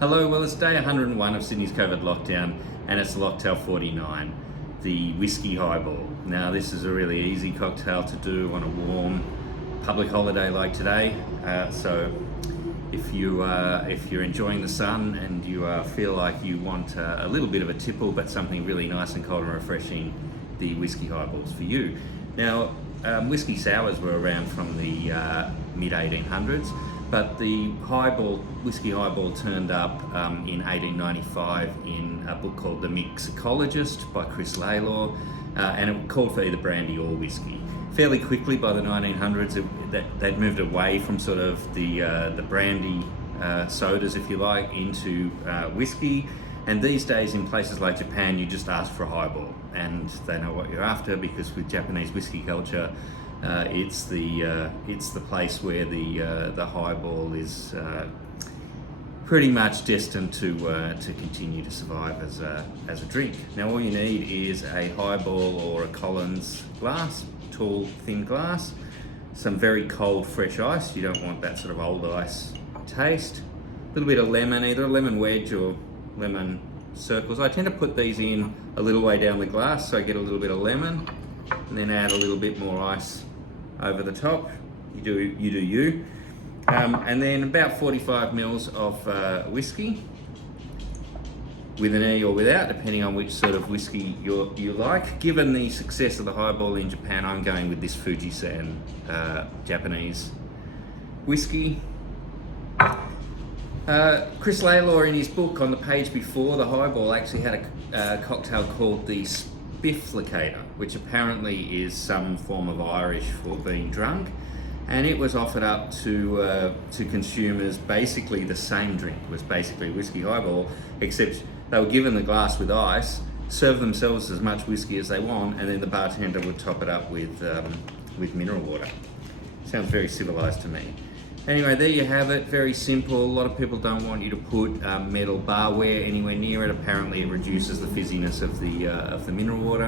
Hello, well it's day 101 of Sydney's COVID lockdown and it's Locktail 49, the Whisky Highball. Now this is a really easy cocktail to do on a warm public holiday like today. So if you're enjoying the sun and you feel like you want a little bit of a tipple but something really nice and cold and refreshing, the Whisky Highball's for you. Now whisky sours were around from the mid 1800s. But the Whisky Highball turned up in 1895 in a book called The Mixologist by Chris Laylor, and it called for either brandy or whiskey. Fairly quickly by the 1900s, they'd moved away from sort of the brandy sodas, if you like, into whiskey. And these days in places like Japan, you just ask for a highball, and they know what you're after because with Japanese Whisky Culture, it's the place where the highball is pretty much destined to continue to survive as a drink. Now all you need is a highball or a Collins glass, tall thin glass, some very cold fresh ice. You don't want that sort of old ice taste. A little bit of lemon, either a lemon wedge or lemon circles. I tend to put these in a little way down the glass so I get a little bit of lemon, and then add a little bit more ice over the top. You do you. And then about 45 mils of whiskey, with an E or without, depending on which sort of whiskey you like. Given the success of the highball in Japan, I'm going with this Fujisan Japanese whiskey. Chris Laylor, in his book, on the page before the highball, actually had a cocktail called the Spifflicator, which apparently is some form of Irish for being drunk, and it was offered up to consumers. Basically the same drink, was basically whiskey highball, except they were given the glass with ice, serve themselves as much whiskey as they want, and then the bartender would top it up with mineral water. Sounds very civilized to me. Anyway, there you have it, very simple. A lot of people don't want you to put metal barware anywhere near it. Apparently it reduces the fizziness of the mineral water.